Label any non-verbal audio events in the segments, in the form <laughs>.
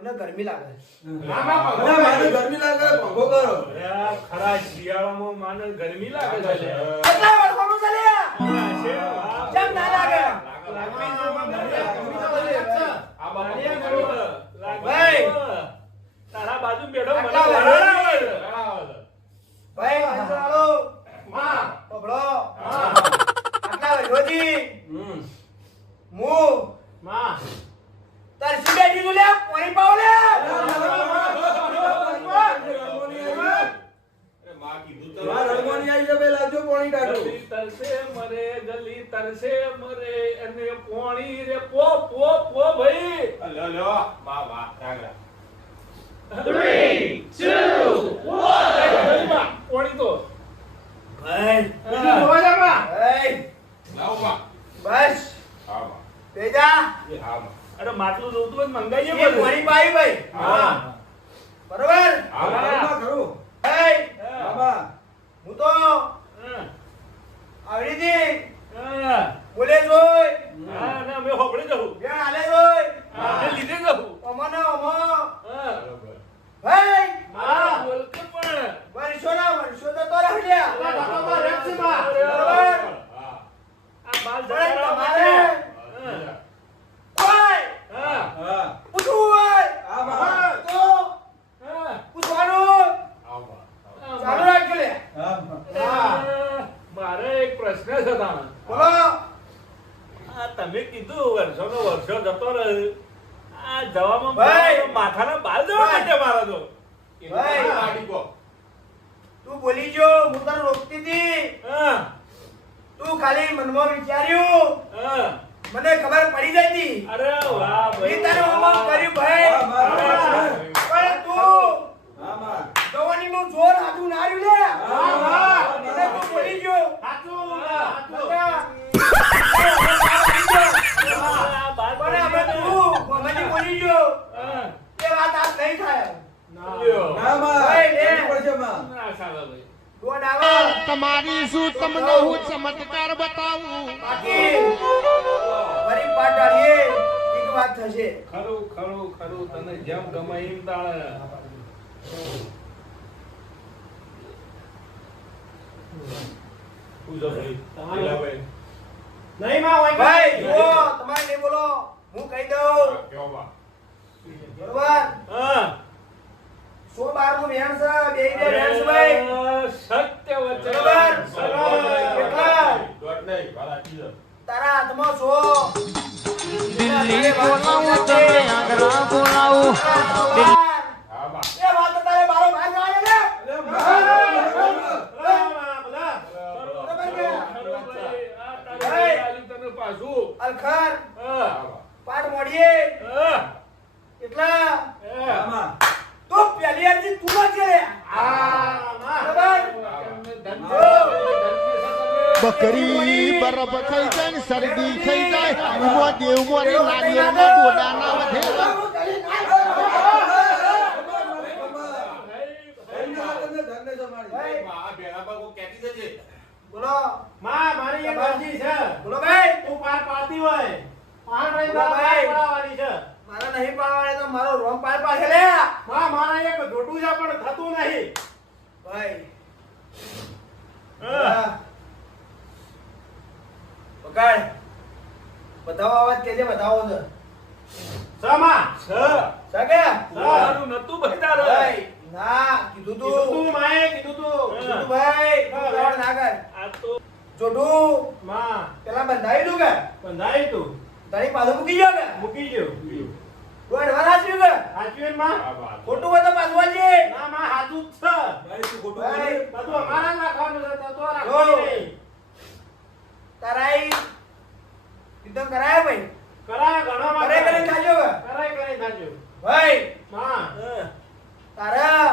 મને ગરમી લાગે. મારે ગરમી લાગે પંખો કરો. ખરા શિયાળામાં માને ગરમી લાગે છે. કેટલા વર્ષોનું છે લે? કેમ ના લાગે? મને. આ બાજુ બેઠો મને આટલા વરાળ વર્ષોથી. આવે છે. વરાળ આવે છે. ભાઈ હંસવાળો માં. પબળો હા. આટલા વર્ષોથી હમ. હું માં. તાર સીધે દીધું લે પાણી પાવ લે મારે રળગોની આઈ છે, ભાઈ લાવજો પાણી ટાઢું. ગલી તરસે મરે ગલી તરસે મરે અને પોણી રે પો પો પો ભાઈ લ્યો વાહ રાગડા પોણી તો ભાઈ બીજું જોવા જા માં. ભાઈ લાવો બા. બસ. હા બા. તેજા. એ હા બા. અરે માટલું જોતું હોય તો મંગાઈએ એ બધું. પાણી પાઈ ભાઈ. હા. બરોબર? હા હા, બા ભાઈ. હું. તો હા. આવડી હા. બોલે જોઈ હા, ના, અમે હોભળી જવું. બેન હાલે જોઈ હા, લીધે જવું. અમનો અમો હા. બરોબર ભાઈ હા, બોલ કે પણ. વર્ષો ના વર્ષો તો તો રહ્યા આ બાપામાં રેપસી માં. બરોબર. હા આ બાલ ભાઈ જગાડવા તમારે માટે. કોઈ હા. હા. પૂછવું હોય હા, બાબા. તો હા. પૂછવાનું આવો બા આવો. ચાલુ રાખજો લે હા. હા. મારે એક પ્રશ્ન બોલો. આ તમે કીધું વર્ષોનો વર્ષો જતો રહ્યો. આ જવામાં ભાઈ. માથાના બાલ જવા માટે મારા તો. ભાઈ. તું બોલી જો હું તને રોકતી હતી. તું ખાલી મનમાં વિચાર્યું. હા. મને ખબર પડી જતી. અરે વાહ ભાઈ. તને વાહ. કર્યું ભાઈ. પણ તું જવાની નું જોર આજુ ના રહ્યું લે હા, હા. એટલે તું બોલી ગયો સાચું, સાચું. આ બાલ પણ હવે તું મમ્મીજી બોલી ગયો હા. એ વાત આજ નહીં થાય લ્યો. ના, માં. ભાઈ, લે. કરવું પડશે, માં. ના ચાલે ભાઈ. દોડ આવે તમારી શું તમને હું ચમત્કાર બતાવું? ફરી પાટ એક વાત થશે. ખરું ખરું ખરું. તને જેમ ગમે એમ તાળે પૂજો ભાઈ? પેલા ભાઈ નહીં માં ભાઈ જુઓ તમારે નહીં બોલો. હું કહી દઉં. કેવો બા? બરોબર? હા. સો બારનું વેણ છે બે બે વેણ છે ભાઈ સત્ય વચન બરાબર. સત્ય. કેટલા? દોઢ નહીં વાલા ચીજો તારા હાથમાં છો. દિલ્હી બોલાવું તમે આગ્રા જાય ઉમો દેવમો ને નારિયેળમાં ગોડાના વધેલા ધન્ય તમને ધન્ય છે મારી. ભાઈ. બા આ બેના પર કોઈ કહેતી જજે બોલો માં મારી એક અરજી છે બોલો ભાઈ તું પાર પાડતી હોય પાર નહીં પાડવાને મારો રોમ પાડ પાડે લે માં મારા થતું નહીં ભાઈ. પકડ બતાવો અવાજ કેજે બતાવો તો. સમા છ સકે? તારું નતું બતાડો. ના કીધું કીધું તું તું માએ કીધું તું. કીધું ભાઈ તું ના કર. આ તો જોઠું માં. પેલા બંધાઈ દઉં કે? બંધાઈ તું. તારી પાછું મૂકી ગયો કે? મૂકી ગયો. ગોડ વાર હાચ્યું કે? સાચું માં? ખોટું હોય તો પાછું વાંચે ના માં હાચું જ છે. ભાઈ, તું ખોટું. બધું અમારા ના ખાવાનું છે તો તો જો. તારાઈ કીધું કરાય ભાઈ. કરાય ઘણો માં કરે કરીને ખાજો કરાય કરે થાજો ભાઈ. માં. તારા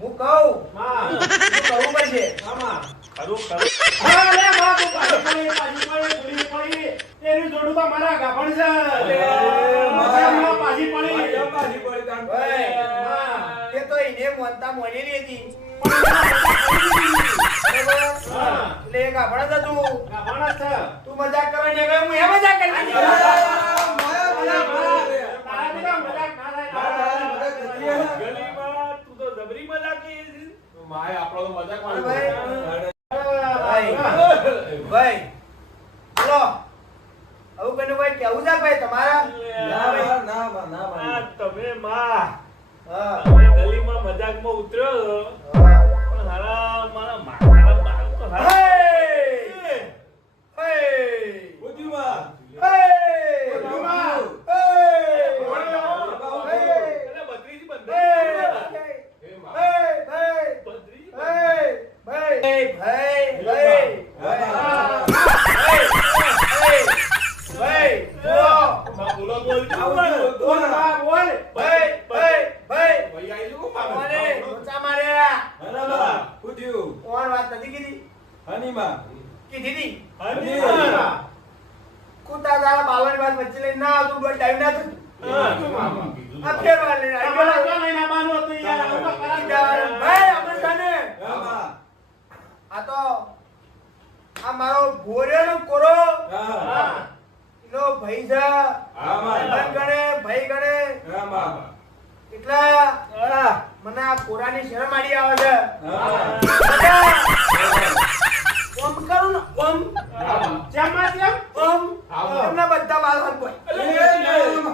હું કહું? માં. કહું પડશે આમાં. ખરું ખરું. હા લે માં તું પાછી પડી પાછી પડી એનું જોડું તો મારા ગાભણ છે. માં. માં પાછી પડી. પાછી પડી તાણ? ભાઈ હા. તે તો એને મોનતા મોનેલી હતી. બરાબર? <laughs> હા. એટલે એક આપણે મજાક આવું કને ભાઈ કેવું છે ભાઈ તમારા ના ના ના ના તમે માં હા ગલીમાં મજાકમાં ઉતર્યો પણ હારા મારા માથાના બાળકો હારા. હે! હે! બુદ્ધિમાં. હે! બુદ્ધિમાં. હે! અરે હે! બત્રીજી હે! બંધ એ માં. હે! હે! બત્રીજી હે! હે! હે! હે! હે! જુઓ. માં બોલો બોલ બોલ બોલ બોલ બા, બોલ ભાઈ, ભાઈ, ભાઈ. ભાઈ આવી જવું માં કોને લોચા માર્યા? ના બા, બુદ્ધિયું. કોણ વાત નથી કીધી? હનીમાં. કીધી હતી. Honey honey. માં. કૂતા તારા બાવાની વાત વચ્ચે લઈને ના આવતું, બસ ટાઈમ ના થતું. હા. મામા કીધું આ ફેર વાર લઈને આવી તમારા ગયો. ક્યાં મહિના બાનું હતું યાર? આવું તો ખરાબ કીધા, ભાઈ, અમર ખાને. હા બા. આ તો આ કોરો. હા. હા. એનો ભાઈ હા માં ગણે ભઈ ગણે. હા બા. એટલે હા. મને આ કોરાની શરમ આડી આવે છે. હા. ઓમ કરું ને ઓમ. ચમમાં ઓમ. તમને બધા બાલ હાથ બોય અલે,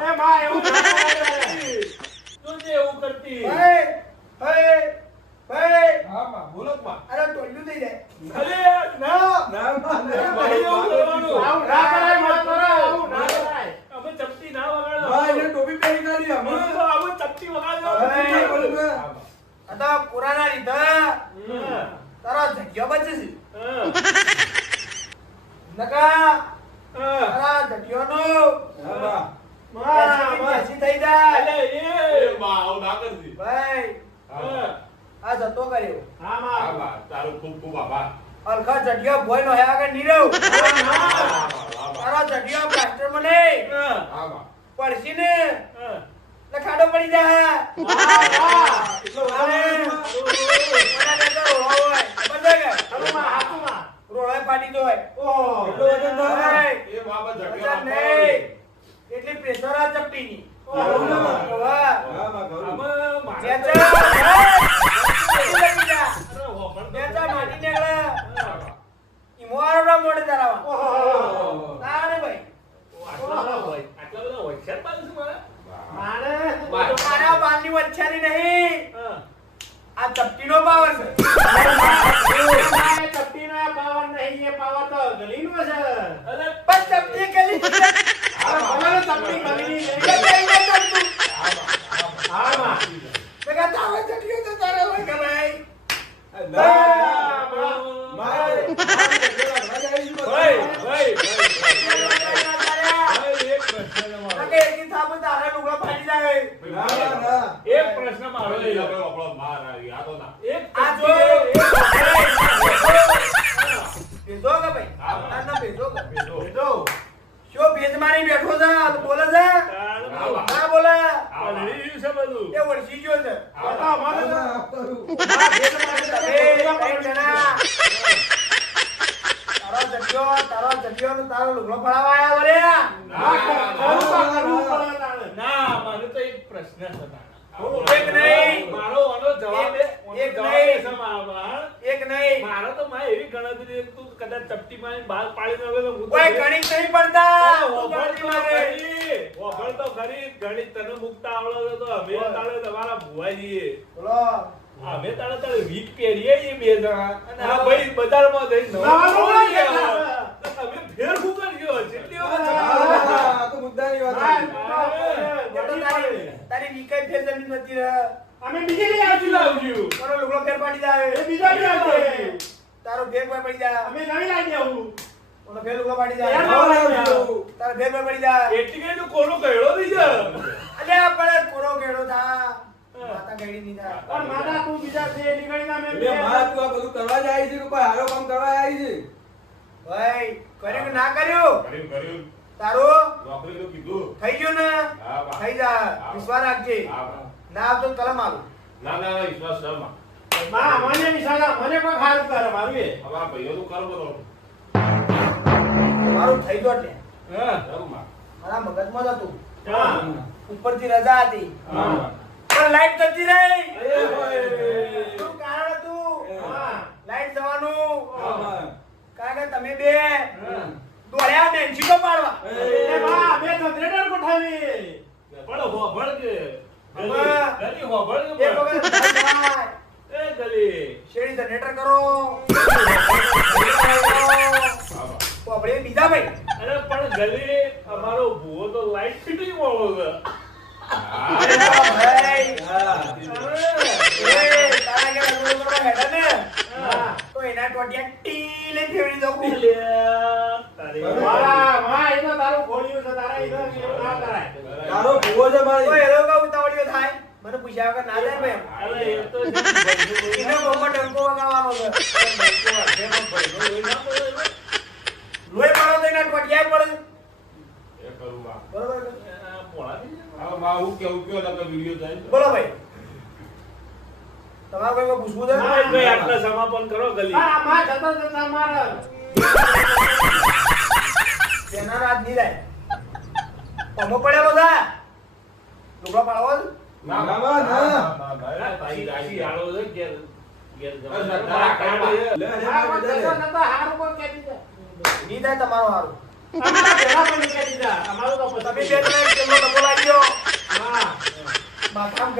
એ, માં એવું કરતી તું જે એવું કરતી? હે ભાઈ ભાઈ હા માં બોલો માં અરે ટોલ્યું થઈ જાય અલે, ના ના બા, ના બા. ભાઈ એવું કરવાનું. આવું ના કરાય, મત કરાય, આવું ના કરાય. અમે ચપટી ના વગાડો. બા, એને ટોપી પહેરી કાઢી અમે. અમે તો આવું ચપટી વગાડો. ભાઈ. બોલો બા. હા માં આ તો કોરાના લીધે હા. તારો જગ્યા બચે છે હા. નકા હા. તારા જગ્યાનો હા બા. માં, માં. એસી થઈ જાય અલે, એ એ. માં આવું ના કરતી ભાઈ હા. આ જતો કર્યો. હા, હા માં. તારો ખૂબ ખૂબ આભાર. અલખા જડિયા ભોય નો હે આગળ નીરવ. તારા જડિયા પ્લાસ્ટર મને હા. હા. પડશી ને લખાડો પડી જા. રોળોય ફાટી જાય ઓહ. એટલો વજન ના એ માં માં નહીં. એટલી પ્રેશર આ ચપટીની. ઓહ. વાહ. હા બા, ઘણું. આમાં મારે બેચા, તો- ભાઈ, લગી જા. અરે, હોભળ તો. બેચા માટી નીકળે. હા માં ઈમો હારો ના મોઢે તારામાં. ઓહ. ના રે ભાઈ. આટલા બધા હોય- આટલા બધા હોશિયાર માણસ છે મારા? મારે મારે. મારા બાલની વચ્ચાની નહીં હા. આ ચપટીનો પાવર છે મારે ચપટીનો આ પાવર નહીં, એ પાવર તો ગલીનો છે. અરે, પણ ચપટી કરી છે. આ ભલે ચપટી ગલીની નહીં. ચપટી નહીં ચપટું. હા, માં. મેં કહ્યું, તારો ચપટીઓ તો તારે હોય કે ભાઈ? ના, હા, માં. મારે. મારે જગ્યા રાખવા જાય છે બધા. ભાઈ, ભાઈ, ભાઈ, ના તાર્યા. ભાઈ, એક પ્રશ્ન ના મારો. કે એકી થાપે તારા લુગડા ફાટી જાય. ના, ના, ના. એક પ્રશ્ન મારો હવે લઈ લો. આપણે આપણો માર આવી આ તો ના એક આ ચપટી, જો. એક- ભેજો કે ભાઈ? હા. ના, ના, ભેજો કે? બેજો જો. શું ભેજ મારી બેઠો છે? બોલે છે? ના બોલે. પલળી છે બધું. એ વળસી ગયો છે. આ તો અમારે. તારો જગ્યો, તારો લુગડો. ના, મારે એક પ્રશ્ન છે તાણે. એક નહીં. મારો આનો જવાબ એક- નહીં. એ. એક નહીં. મારો તો માં એવી ગણતરી તું કદાચ ચપટી મારી બહાર પાડીને આવે તો હું ઓય, ગણિત નહીં પડતા. ઓ, તું વફળ ગણિત તો મારે. ખરી. તો ખરી. ગણિત તને મુકતા આવડો તો અમે તાળે તમારા ભુવા બોલો. અમે તાળે તાળે વીક પહેરીએ છીએ બે જણા અને આ ભાઈ બજારમાં જઈને નવા તમે ફેર શું કરજો જેટલી વખત આ તો મુદ્દાની વાત. એ તારી વિકાઈ ફેર જમીન નથી. અમે બીજી લઈ આવજો લાવજો તારો લુગડો ફેર પડી જાય. એ બીજો લઈ આવજો તારો ફેર પડી જાય. અમે નવી લાવી આવું ઓનો ફેર લુગડો પડી જાય. ના. તારો ફેર પડી જાય. એટલી ગઈ તો કોનો કેળો નહીં છે અલ્યા, પણ કોરો કેળો થા. માતા કેળી નહીં થા. પણ માતા તું બીજા છે એટલી ગઈ ના મે એટલે માં તું આ બધું કરવા જાય છે રૂપા હારો કામ કરવા આવી છે ભાઈ, કર્યું કે ના કર્યું? કર્યું કર્યું તારો? નોકરી નું કીધું. થઈ ગયું ને? થઈ જા. વિશ્વાસ રાખજે. ના આવતો કલમ આવું ના ના વિશ્વાસ સરમાં જ હતું. ઉપરથી રજા હતી. પણ લાઈટ જતી શું કારણ હતું? લાઈટ જવાનું. કારણ તમે બે. દોડ્યા બેન્ચી તો પાડવા. એ. બા અમે જનરેટર ગોઠાવી. પણ હો ભળ કે ગલી હો ભળ કે એક વખત એ ગલી. શેરી જનરેટર કરો. તો બીજા ભાઈ. અરે પણ ગલી અમારો ભૂવો તો લાઈટ ફિટિંગ વાળો છે. તો એના ટોટિયા ટીલે ફેવરી દો લે વાહ, વાહ, એ તો તારું ના મારી થાય ના ના ને. બરોબર ભાઈ તમારે કોઈ પૂછવું છે ભાઈ, ભાઈ, સમાપન કરો ગલી તેના નહીં જાય અમો બધા લુગડા પાડવો ના, ના, ના, ના. છે, તમારો હારું અમારું તો તમે બે દો હા, માથામાં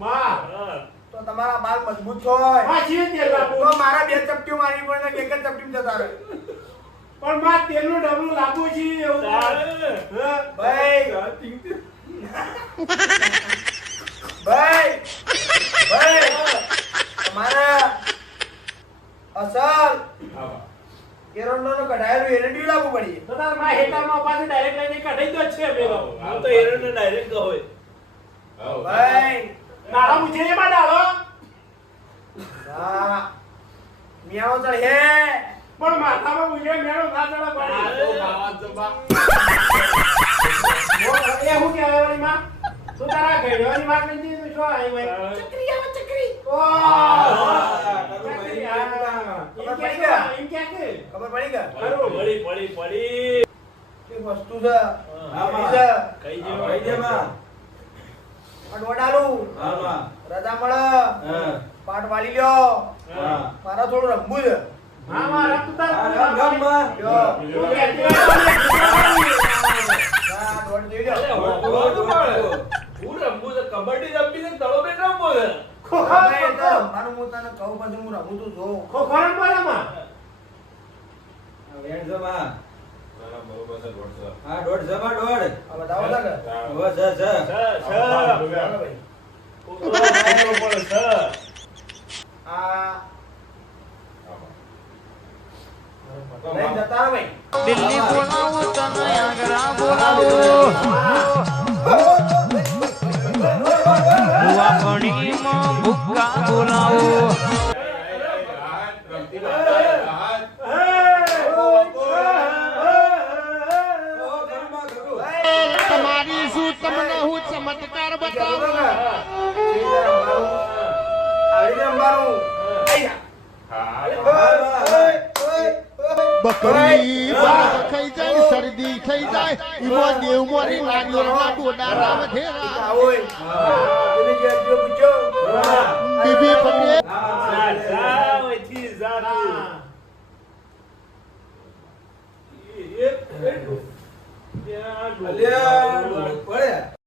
હા. તો તમારા બાલ મજબૂત હોય હા, જીવે તેલ લાવવું. તો મારા બે ચપટીઓ મારી પડે ને એક જ ચપટી જતા રહે પણ માં છે એવું. ભાઈ ભાઈ ભાઈ તમારા અસલ હા, નો કઢાયેલું એરંડિયું લાવવું પડી તો તારમાં લઈને દો છે પેલો. હું તો એરંડને direct કહું. ભાઈ નાળા મૂછે એમાં ડાળો. હા ચડે પણ માથામાં ઉજે મેળો ના ચડે પડી. બાવા જ એ હું કહેવાય વળી માં? તું તારા ઘડિયાળની વાત નથી તું શું આવી ભાઈ? ચકરી આવે, ચકરી. ઓહ! ચકરી, હા. એમ કે કે, એમ કે કે. ખબર પડી ગયા. પડી, પડી, પડી. એક વસ્તુ છે હા, માં. કઈ જેવું? કઈ દે માં. આ હા, માં. રજા મળે હા, પાટ વાળી લ્યો મારે થોડું રમવું છે છે, કબડ્ડી રમવી છે, દડો બેટ રમવો છે. રમવાનું હું તને કહું પછી હું રમું તું જોઉં ખોખો રમવાના માં? હા, વેણ છે માં. છે, છે. હા, દોઢ છે માં, દોઢ. બતાવો હા. હવે છે, છે. છ, છ. ખોખો પણ છ. આ હા, બા. તો લઈને બા- જતા રહો ભાઈ દિલ્હી બોલાવો તને આગ્રા બોલાવો. ભૂકા બોલાવો. થઈ જાય ઈમો દેવ મોરી લાગ્યો ગોડાના વધેરા આવો ઓય એને જે જો પૂછો બીબી પટેલ હા, જા, હા, જા, એક અલ્યા તું.